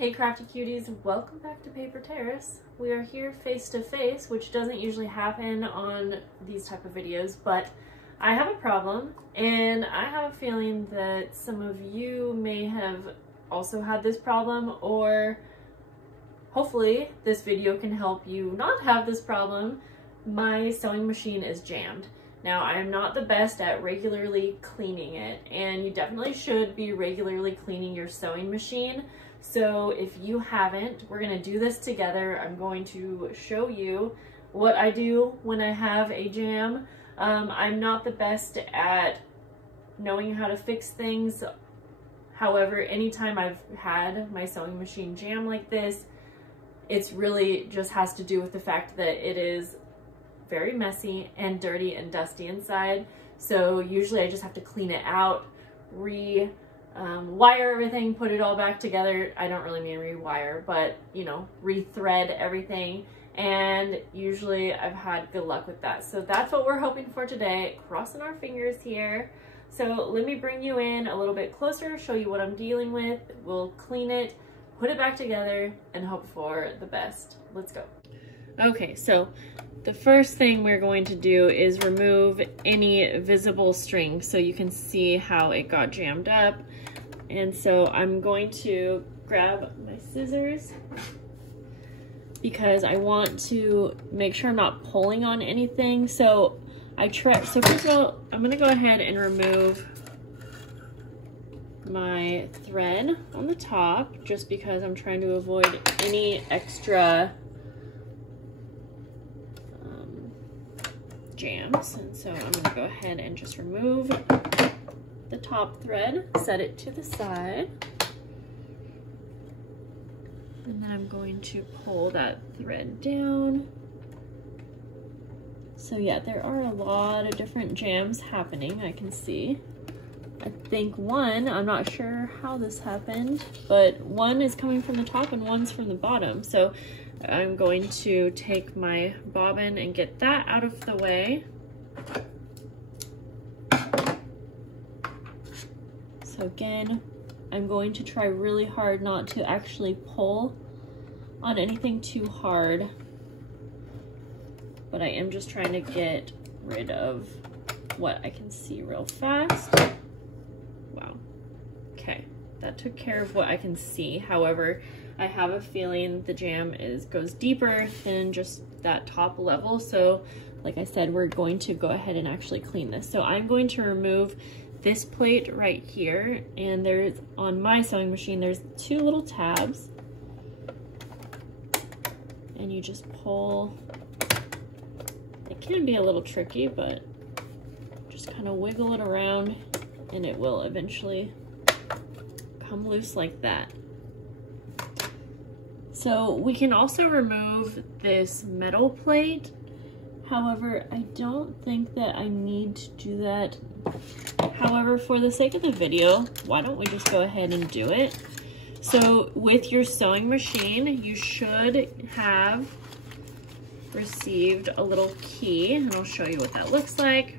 Hey crafty cuties, welcome back to Paper Terrace. We are here face to face, which doesn't usually happen on these type of videos, but I have a problem and I have a feeling that some of you may have also had this problem, or hopefully this video can help you not have this problem. My sewing machine is jammed. Now, I am not the best at regularly cleaning it, and you definitely should be regularly cleaning your sewing machine. So if you haven't, we're gonna do this together. I'm going to show you what I do when I have a jam. I'm not the best at knowing how to fix things. However, anytime I've had my sewing machine jam like this, it's really just has to do with the fact that it is very messy and dirty and dusty inside. So usually I just have to clean it out, wire everything, put it all back together. I don't really mean rewire, but you know, rethread everything. And usually I've had good luck with that. So that's what we're hoping for today, crossing our fingers here. So let me bring you in a little bit closer, show you what I'm dealing with. We'll clean it, put it back together, and hope for the best. Let's go. Okay, so the first thing we're going to do is remove any visible string so you can see how it got jammed up. And so I'm going to grab my scissors because I want to make sure I'm not pulling on anything. So first of all, I'm gonna go ahead and remove my thread on the top just because I'm trying to avoid any extra jams. And so I'm gonna go ahead and just remove the top thread, set it to the side, and then I'm going to pull that thread down. So yeah, there are a lot of different jams happening, I can see. I think one, I'm not sure how this happened, but one is coming from the top and one's from the bottom. So I'm going to take my bobbin and get that out of the way. So again, I'm going to try really hard not to actually pull on anything too hard, but I am just trying to get rid of what I can see real fast. Wow. Okay, that took care of what I can see. However, I have a feeling the jam goes deeper than just that top level. So like I said, we're going to go ahead and actually clean this. So I'm going to remove this plate right here, and on my sewing machine, there's two little tabs, and you just pull. It can be a little tricky, but just kind of wiggle it around and it will eventually come loose like that. So we can also remove this metal plate. However, I don't think that I need to do that. However, for the sake of the video, why don't we just go ahead and do it? So with your sewing machine, you should have received a little key, and I'll show you what that looks like.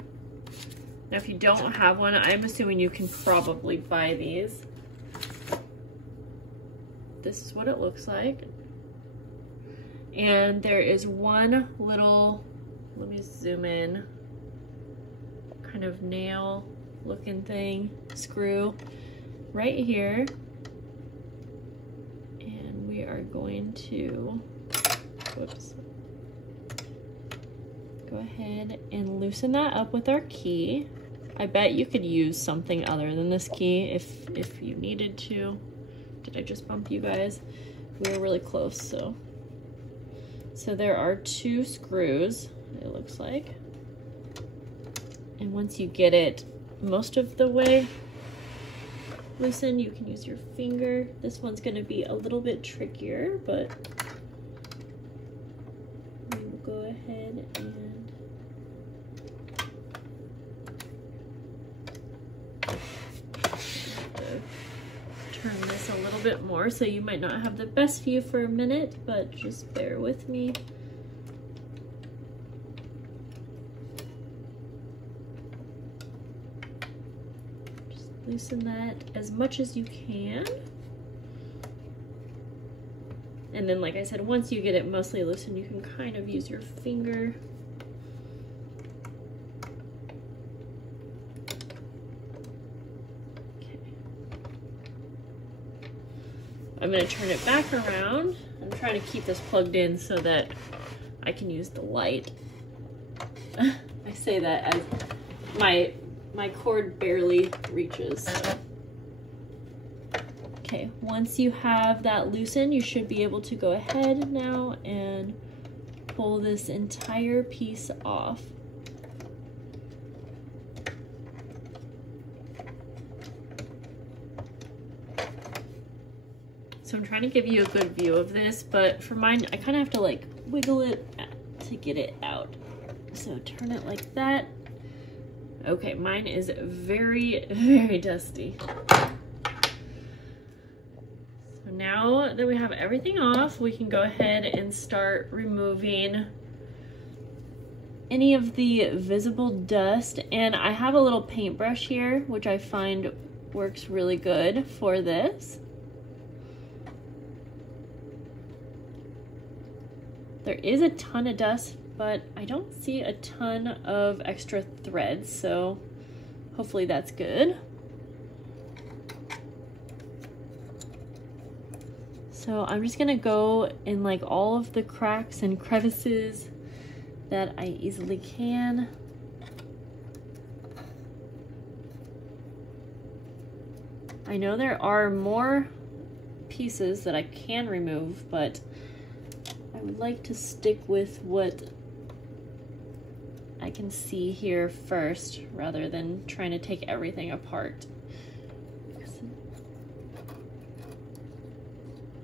Now, if you don't have one, I'm assuming you can probably buy these. This is what it looks like. And there is one little, let me zoom in, kind of nail looking thing, screw right here. And we are going to, whoops, go ahead and loosen that up with our key. I bet you could use something other than this key if you needed to. Did I just bump you guys? We were really close, so there are two screws, it looks like. And once you get it most of the way loosened, you can use your finger. This one's gonna be a little bit trickier, but we will go ahead and turn this a little bit more, so you might not have the best view for a minute, but just bear with me. Just loosen that as much as you can. And then, like I said, once you get it mostly loosened, you can kind of use your finger. Okay. I'm gonna turn it back around. I'm trying to keep this plugged in so that I can use the light. I say that as my cord barely reaches. Okay, once you have that loosened, you should be able to go ahead now and pull this entire piece off. So I'm trying to give you a good view of this, but for mine, I kind of have to like wiggle it to get it out. So turn it like that. Okay, mine is very, very dusty. So now that we have everything off, we can go ahead and start removing any of the visible dust. And I have a little paintbrush here, which I find works really good for this. There is a ton of dust, but I don't see a ton of extra threads, so hopefully that's good. So I'm just gonna go in like all of the cracks and crevices that I easily can. I know there are more pieces that I can remove, but I would like to stick with what I can see here first rather than trying to take everything apart.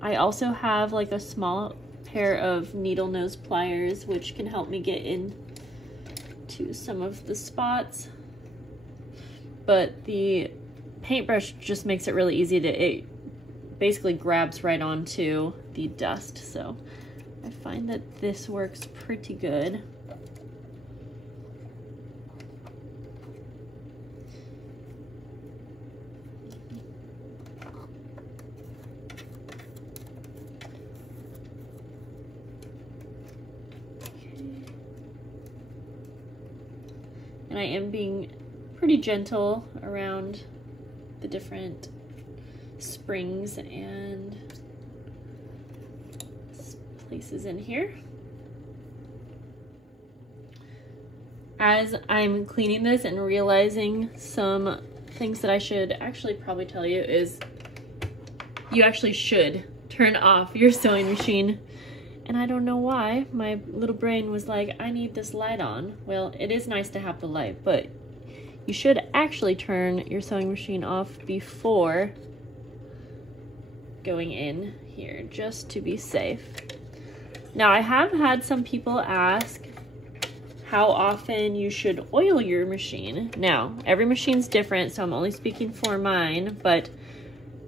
I also have like a small pair of needle nose pliers which can help me get in to some of the spots, but the paintbrush just makes it really easy to, it basically grabs right onto the dust, so I find that this works pretty good. And I am being pretty gentle around the different springs and places in here. As I'm cleaning this and realizing some things that I should actually probably tell you is you actually should turn off your sewing machine. And I don't know why, my little brain was like, I need this light on. Well, it is nice to have the light, but you should actually turn your sewing machine off before going in here, just to be safe. Now, I have had some people ask how often you should oil your machine. Now, every machine's different, so I'm only speaking for mine, but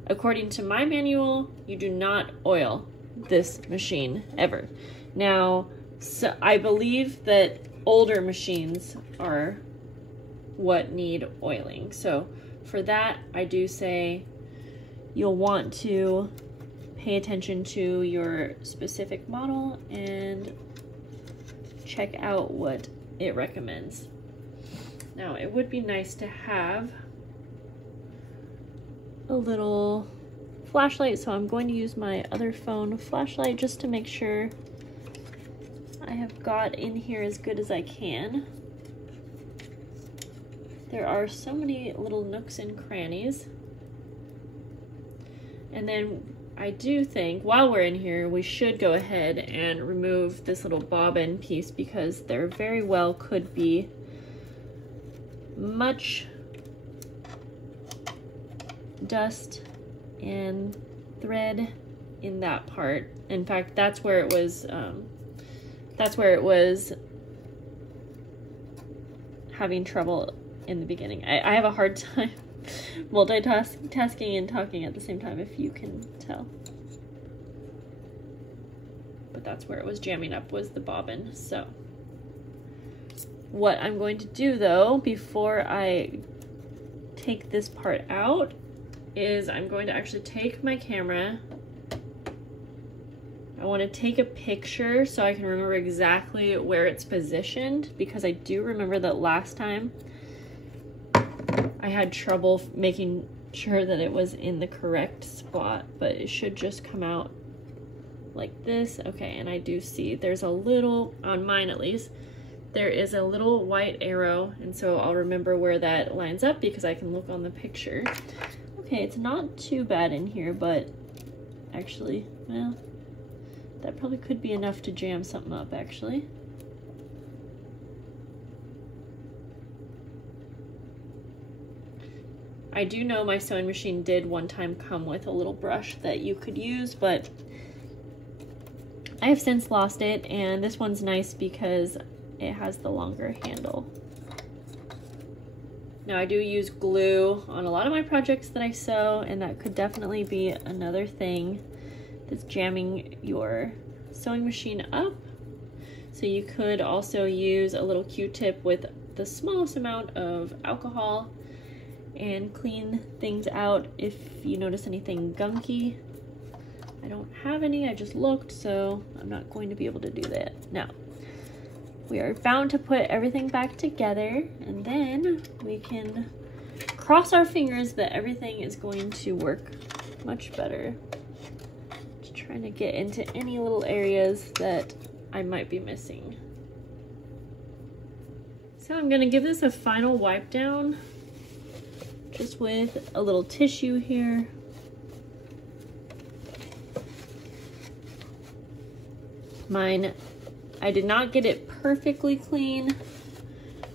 according to my manual, you do not oil this machine ever. Now, so I believe that older machines are what need oiling. So for that, I do say you'll want to pay attention to your specific model and check out what it recommends. Now, it would be nice to have a little flashlight, so I'm going to use my other phone flashlight just to make sure I have got in here as good as I can. There are so many little nooks and crannies. And then I do think while we're in here, we should go ahead and remove this little bobbin piece because there very well could be much dust and thread in that part. In fact, that's where it was having trouble in the beginning. I have a hard time multitasking and talking at the same time, if you can tell. But that's where it was jamming up, was the bobbin. So what I'm going to do though, before I take this part out, is I'm going to actually take my camera. I want to take a picture so I can remember exactly where it's positioned, because I do remember that last time I had trouble making sure that it was in the correct spot, but it should just come out like this. Okay, and I do see there's a little, on mine at least, there is a little white arrow, and so I'll remember where that lines up because I can look on the picture. Okay, it's not too bad in here, but actually, well, that probably could be enough to jam something up, actually. I do know my sewing machine did one time come with a little brush that you could use, but I have since lost it, and this one's nice because it has the longer handle. Now I do use glue on a lot of my projects that I sew, and that could definitely be another thing that's jamming your sewing machine up. So you could also use a little Q-tip with the smallest amount of alcohol and clean things out if you notice anything gunky. I don't have any, I just looked, so I'm not going to be able to do that. Now, we are bound to put everything back together, and then we can cross our fingers that everything is going to work much better. Just trying to get into any little areas that I might be missing. So I'm gonna give this a final wipe down, just with a little tissue here. Mine, I did not get it perfectly clean,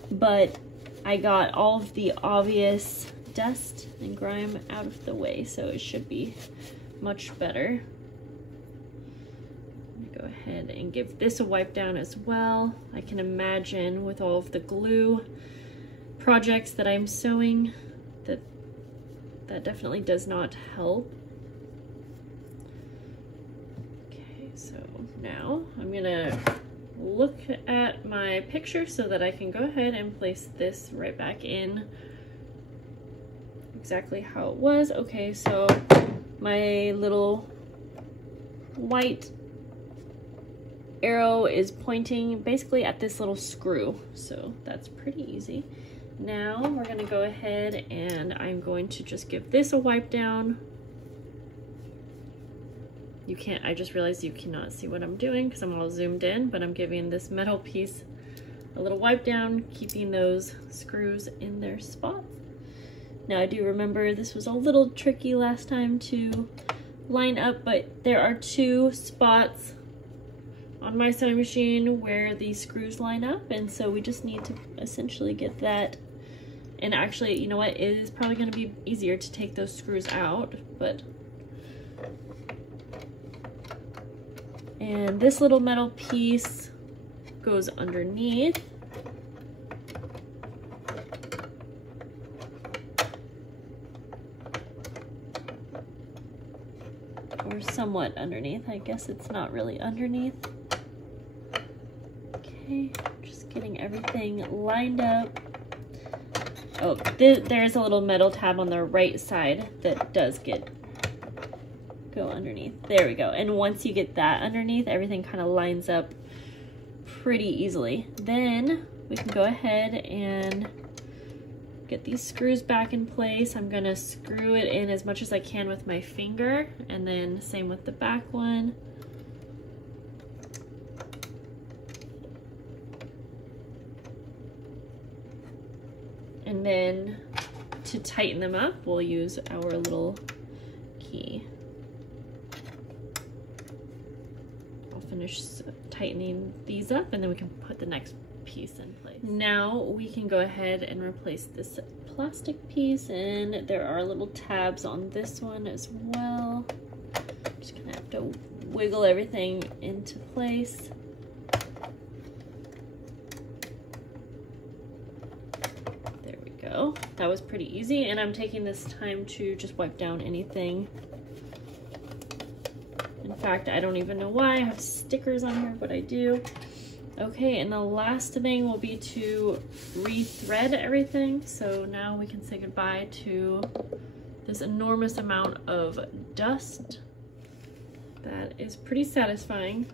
but I got all of the obvious dust and grime out of the way, so it should be much better. I'm gonna go ahead and give this a wipe down as well. I can imagine with all of the glue projects that I'm sewing that definitely does not help. Okay, so now I'm gonna look at my picture so that I can go ahead and place this right back in exactly how it was. Okay, so my little white arrow is pointing basically at this little screw, so that's pretty easy. Now we're gonna go ahead and I'm going to just give this a wipe down. You can't, I just realized you cannot see what I'm doing because I'm all zoomed in, but I'm giving this metal piece a little wipe down, keeping those screws in their spot. Now I do remember this was a little tricky last time to line up, but there are two spots on my sewing machine where the screws line up, and so we just need to essentially get that. And actually, you know what, it is probably going to be easier to take those screws out, but and this little metal piece goes underneath. Or somewhat underneath. I guess it's not really underneath. Okay, just getting everything lined up. Oh, there's a little metal tab on the right side that does go underneath. There we go. And once you get that underneath, everything kind of lines up pretty easily. Then we can go ahead and get these screws back in place. I'm gonna screw it in as much as I can with my finger, and then same with the back one. And then to tighten them up, we'll use our little key. I'll finish tightening these up and then we can put the next piece in place. Now we can go ahead and replace this plastic piece, and there are little tabs on this one as well. Just gonna have to wiggle everything into place. That was pretty easy, and I'm taking this time to just wipe down anything. In fact, I don't even know why I have stickers on here, but I do. Okay, and the last thing will be to re-thread everything. So now we can say goodbye to this enormous amount of dust. That is pretty satisfying.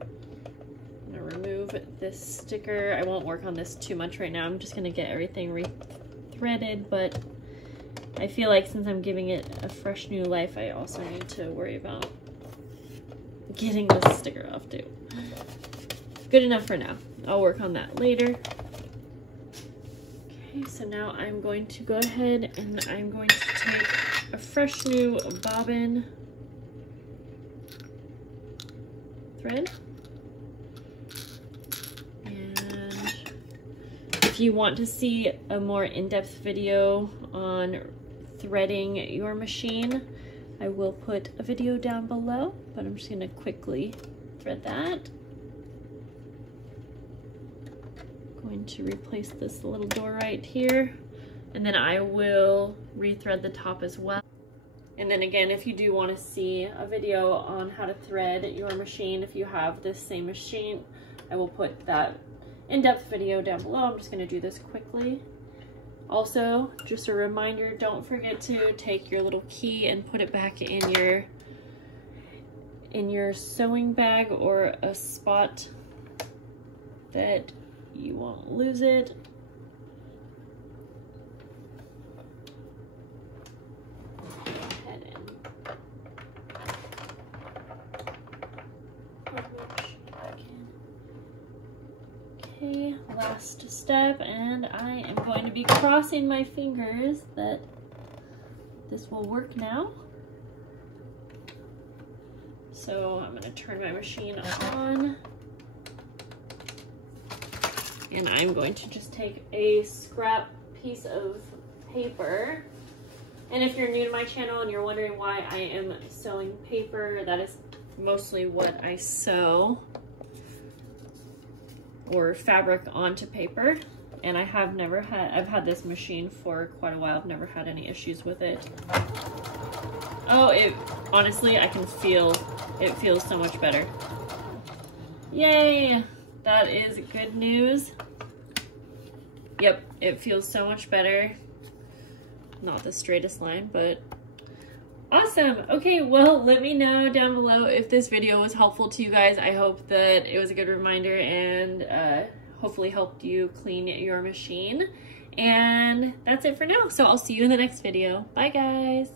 I'm gonna remove this sticker. I won't work on this too much right now. I'm just gonna get everything re-threaded, but I feel like since I'm giving it a fresh new life, I also need to worry about getting this sticker off too. Good enough for now. I'll work on that later. Okay, so now I'm going to go ahead and I'm going to take a fresh new bobbin thread. And if you want to see a more in-depth video on threading your machine, I will put a video down below, but I'm just gonna quickly thread that. Going to replace this little door right here, and then I will rethread the top as well. And then again, if you do want to see a video on how to thread your machine, if you have this same machine, I will put that in-depth video down below. I'm just going to do this quickly. Also, just a reminder, don't forget to take your little key and put it back in your sewing bag or a spot that you won't lose it. Okay, last step, and I am going to be crossing my fingers that this will work now. So I'm going to turn my machine on, and I'm going to just take a scrap piece of paper. And if you're new to my channel and you're wondering why I am sewing paper, that is mostly what I sew, or fabric onto paper. And I've had this machine for quite a while. I've never had any issues with it. Oh, honestly, I can feel, it feels so much better. Yay! That is good news. Yep, it feels so much better. Not the straightest line, but awesome. Okay, well, let me know down below if this video was helpful to you guys. I hope that it was a good reminder and hopefully helped you clean your machine. And that's it for now. So I'll see you in the next video. Bye, guys.